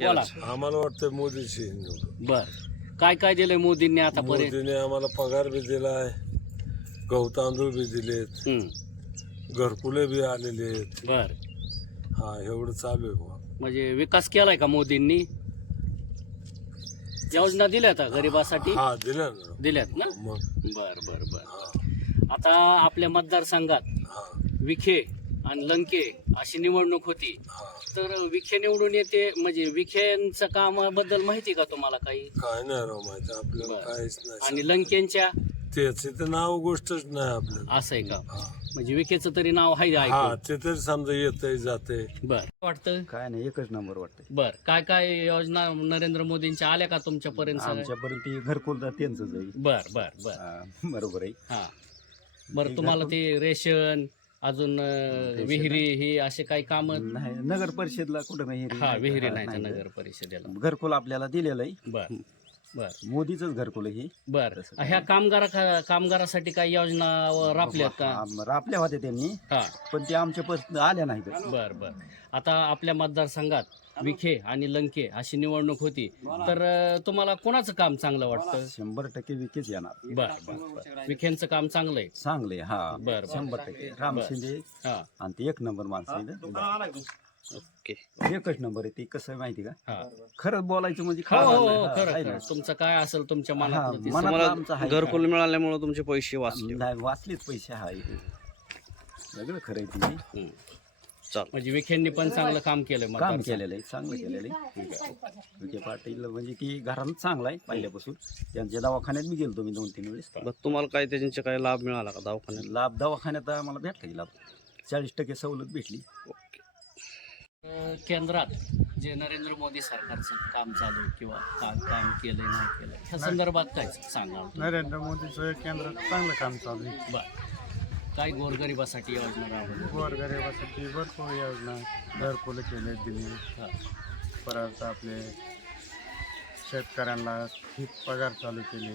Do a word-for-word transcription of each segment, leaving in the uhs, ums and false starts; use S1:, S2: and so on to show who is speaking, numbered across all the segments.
S1: बोला.
S2: आम्हाला वाटतं मोदीची
S1: बर काय काय दिलंय मोदींनी आतापर्यंत?
S2: मोदीने आम्हाला पगार बी दिलाय, गहू तांदूळ बी दिलेत,
S1: हम्म
S2: घरकुले बी आलेले आहेत.
S1: बर
S2: हा एवढं चालू आहे बुवा.
S1: म्हणजे विकास केलाय का मोदींनी? योजना दिल्यात का गरिबासाठी?
S2: हा दिल्या ना
S1: दिल्यात ना?
S2: मग.
S1: बर बर बर
S2: हा
S1: आता आपल्या मतदारसंघात
S2: हा
S1: विखे आणि लंके अशी निवडणूक होती,
S2: हा.
S1: तर विखे निवडून येते म्हणजे विखेंचं कामाबद्दल माहिती का तुम्हाला काही?
S2: काय नाही राव माहिती आपल्याला,
S1: बरं.
S2: काहीच नाही.
S1: आणि लंकेंच्या
S2: त्याचे तर नाव गोष्टच नाही आपल्याला.
S1: असं आहे का?
S2: हा.
S1: म्हणजे विखेचं तरी नाव आहे
S2: हा
S1: ऐकून.
S2: ते तरी समजा येतंय जाते.
S1: बर वाटतं.
S3: काय नाही, एकच नंबर वाटतंय.
S1: बर काय काय योजना नरेंद्र मोदींच्या आल्या का तुमच्यापर्यंत सगळ्या?
S3: आमच्यापर्यंत ती घरकुल त्यांचं जाईल.
S1: बर बर बर
S3: हा, बरोबर आहे.
S1: हा बरं तुम्हाला ते रेशन अजून अं, विहिरी ही असे काही काम?
S3: नाही, नगर परिषदला कुठं नाही विहिरी.
S1: हा विहिरी
S3: हा,
S1: नाही तर
S3: नाही.
S1: नगर परिषदेला.
S3: घरकुल आपल्याला दिलेलं आहे.
S1: बर बर
S3: मोदीचंच घरकुल आहे हे.
S1: बर
S3: तसं
S1: ह्या कामगारा कामगारासाठी काही योजना राबल्यात का?
S3: हा, राबल्या होत्या त्यांनी,
S1: हा
S3: पण ते आमच्या पर्यंत आल्या नाहीत.
S1: बर बर आता आपल्या मतदारसंघात विखे आणि लंके अशी निवडणूक होती, तर अं, तुम्हाला कोणाचं काम चांगलं वाटतं?
S3: शंभर टक्के विकेच येणार.
S1: बर बर बर विखेंचं काम चांगलं आहे.
S3: चांगले. हा
S1: बरं, बरं.
S3: शंभर टक्के राम शिंदे
S1: हा
S3: आणि ते एक नंबर माणसं आहे.
S1: ओके
S3: एकच नंबर आहे. ते कसं आहे माहिती का,
S1: हा
S3: खरंच बोलायचं म्हणजे
S1: हो हो
S3: खरं
S1: हो,
S3: हा,
S1: खरं
S3: आहे
S1: खरं
S3: ना.
S1: तुमचं काय असेल तुमच्या
S3: हा,
S1: मनात
S3: मनातलं आमचं आहे.
S4: घरकुल मिळाल्यामुळे तुमचे पैसे वाचले.
S3: नाही, वाचलेच पैसे आहे. सगळं खरं आहे तुम्ही.
S4: चाल
S1: म्हणजे विखेंनी पण चांगलं काम केलं
S3: काम
S1: मतदारसंघात.
S3: केलेलं आहे, चांगलं केलेलं आहे. विखे पाटील म्हणजे की घरानं चांगला आहे पहिल्यापासून. त्यांच्या दवाखान्यात मी गेलो मी दोन तीन वेळेस.
S4: बरं, तुम्हाला काय त्याचे काय लाभ मिळाला का दवाखान्यात?
S3: लाभ दवाखान्यात आम्हाला भेटला लाभ, चाळीस टक्के सवलत भेटली.
S1: अं, केंद्रात जे नरेंद्र मोदी सरकारचं काम चालू आहे किंवा काय काम केलंय नाही केलंय ह्या संदर्भात काय सांगा?
S5: नरेंद्र मोदीचं केंद्र चांगलं काम चालू आहे.
S1: बर काय गोरगरिबासाठी योजना राबवली?
S5: गोरगरिबासाठी भरपूर योजना घरकुल केले दिली.
S1: हा.
S5: परत आपले शेतकऱ्यांना ठीक पगार चालू केले.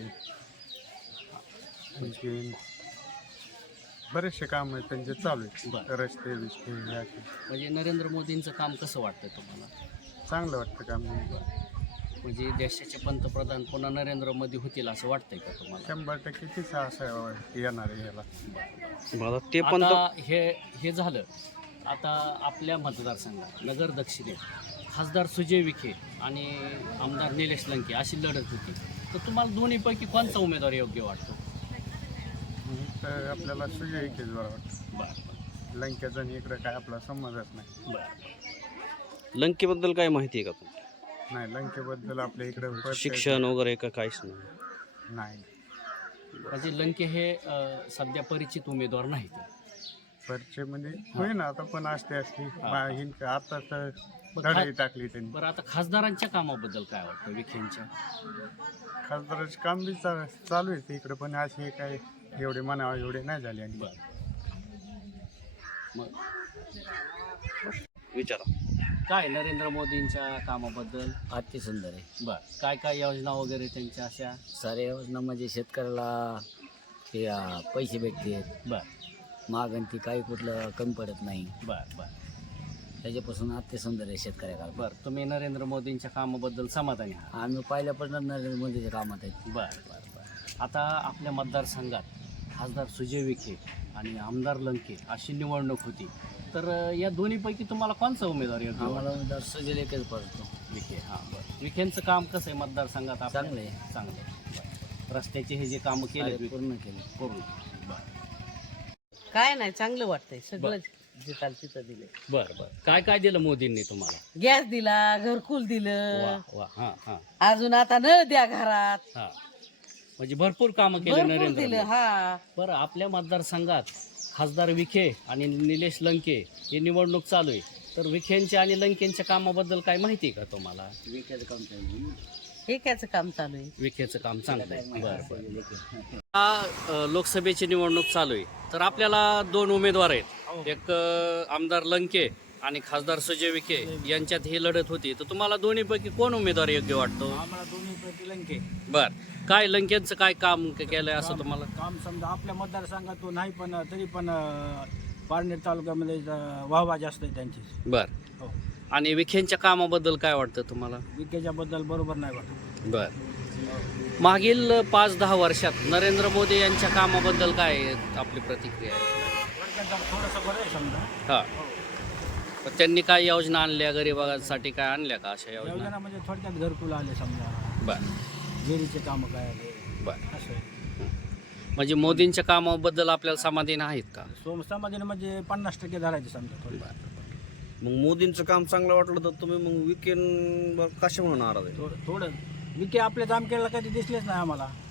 S5: आणखी बरेचसे काम आहेत त्यांचे चालू
S1: बरं.
S5: आहेत. रस्ते बिस्ते हे असे.
S1: म्हणजे नरेंद्र मोदींचं काम कसं वाटतं तुम्हाला?
S5: चांगलं वाटतं काम.
S1: म्हणजे देशाचे पंतप्रधान पुन्हा नरेंद्र मोदी होतील असं वाटतंय का तुम्हाला?
S5: शंभर टक्के तीच असं येणार आहे याला.
S4: मला ते पण
S1: आता हे हे झालं. आता आपल्या मतदारसंघात नगर दक्षिणेत खासदार सुजय विखे आणि आमदार निलेश लंके अशी लढत होती, तर तुम्हाला दोन्हीपैकी कोणता उमेदवार योग्य वाटतो?
S5: तर आपल्याला सुजय विखेच बरं वाटतं.
S1: बरं
S5: लंकेचा आणि इकडं काय आपला संबंधच नाही.
S1: बरं
S4: लंकेबद्दल काय माहिती आहे का तुम्हाला?
S5: नाही, लंकेबद्दल आपल्या इकडं परिचय
S4: शिक्षण वगैरे का काहीच नाही?
S5: नाही.
S1: म्हणजे लंके हे अं, सध्या परिचित उमेदवार नाहीत.
S5: परिचय म्हणजे होईना आता, पण असते असते मा- हिंक आता तर
S1: बरं,
S5: धडाई टाकली त्यांनी.
S1: बरं आता खासदारांच्या कामाबद्दल काय वाटतं विखेंच्या?
S5: खासदाराचे काम बी चा- चालू आहे ते इकडे, पण असे काय एवढे म्हणावं एवढे नाही झाले. आणि
S1: बरं मग
S4: विचारा.
S1: काय नरेंद्र मोदींच्या कामाबद्दल?
S6: अति सुंदर आहे.
S1: बर काय काय योजना वगैरे त्यांच्या अशा?
S6: साऱ्या योजना म्हणजे शेतकऱ्याला ते अं, पैसे भेटते,
S1: बर
S6: मागण ती काही कुठलं कमी पडत नाही.
S1: बर बर
S6: त्याच्यापासून अति सुंदर आहे शेतकऱ्याला.
S1: बर तुम्ही नरेंद्र मोदींच्या कामाबद्दल समाधानी आहात?
S6: आम्ही पहिल्यापासून नरेंद्र मोदीच्या कामात आहेत.
S1: बर बर बर आता आपल्या मतदारसंघात खासदार सुजय विखे आणि आमदार लंके अशी निवडणूक होती, तर अं, या दोन्हीपैकी तुम्हाला कोणचा उमेदवार योग्य
S6: आम्हाला
S1: वाटतो?
S6: उमेदवार सुजय लेखेच पडतो.
S1: विखे हां बरं विखेंचं काम कसं आहे मतदारसंघात आपल्या?
S6: चांगलं आहे.
S1: चांगलं आहे. बरं. रस्त्याचे हे जे कामं केले
S6: कार्य पूर्ण केले.
S1: करून बरं
S7: काय नाही, चांगलं वाटतंय सगळं. जिथं तिथं दिले.
S1: बरं बरं काय काय दिलं मोदींनी तुम्हाला?
S7: गॅस दिला, घरकुल
S1: वा
S7: दिलं,
S1: वा हां हां
S7: अजून आता नळ द्या घरात,
S1: हां म्हणजे भरपूर कामं केले
S7: भरपूर
S1: नरेंद्र
S7: दिलं.
S1: मोदी.
S7: हा
S1: बरं आपल्या मतदारसंघात खासदार विखे आणि निलेश लंके ही निवडणूक चालू आहे, तर विखेंच्या आणि लंकेंच्या कामाबद्दल काय माहिती आहे का तुम्हाला?
S6: लेखेचं काम चालू
S7: हे कायचं काम चालू आहे.
S1: विखेचं काम चांगलं आहे. बरं बरं आता लोकसभेची निवडणूक चालू आहे, तर आपल्याला दोन उमेदवार आहेत, एक अ, आमदार लंके आणि खासदार सुजय विखे यांच्यात ही लढत होती, तर तुम्हाला दोन्हीपैकी कोण उमेदवार योग्य वाटतो?
S8: आम्हाला दोन्ही प्रति लंके
S1: बर काय लंकेंचं काय काम केलंय असं तुम्हाला?
S8: काम समजा आपल्या मतदारसंघात तो नाही, पण तरी पण अं, पारनेर तालुक्यामध्ये अं, वाहवा जास्त आहे त्यांची.
S1: बर
S8: हो.
S1: आणि विखेंच्या कामाबद्दल काय वाटतं तुम्हाला?
S8: विकेच्या बद्दल बरोबर नाही वाटत.
S1: बर मागील पाच दहा वर्षात नरेंद्र मोदी यांच्या कामाबद्दल काय आपली प्रतिक्रिया आहे?
S8: थोडक्यात थोडंसं बरं आहे समजा.
S1: हा पण त्यांनी काय योजना आणल्या गरिबांसाठी काय आणल्या का अशा योजना?
S8: योजना म्हणजे थोडक्यात घरकुल आले समजा,
S1: बर
S8: जेरीचे कामं काय आले
S1: बर
S8: असं.
S1: म्हणजे मोदींच्या कामाबद्दल आपल्याला समाधान आहेत का?
S8: सोम समाधान म्हणजे पन्नास टक्के धरायचे समजा थोडं.
S4: मग मोदींचं काम चांगलं वाटलं तर तुम्ही मग विकेंड कशामुळे नाराज आहे?
S8: थोडं थोडं विके आपल्या जामखेडला कधी दिसलेच नाही आम्हाला.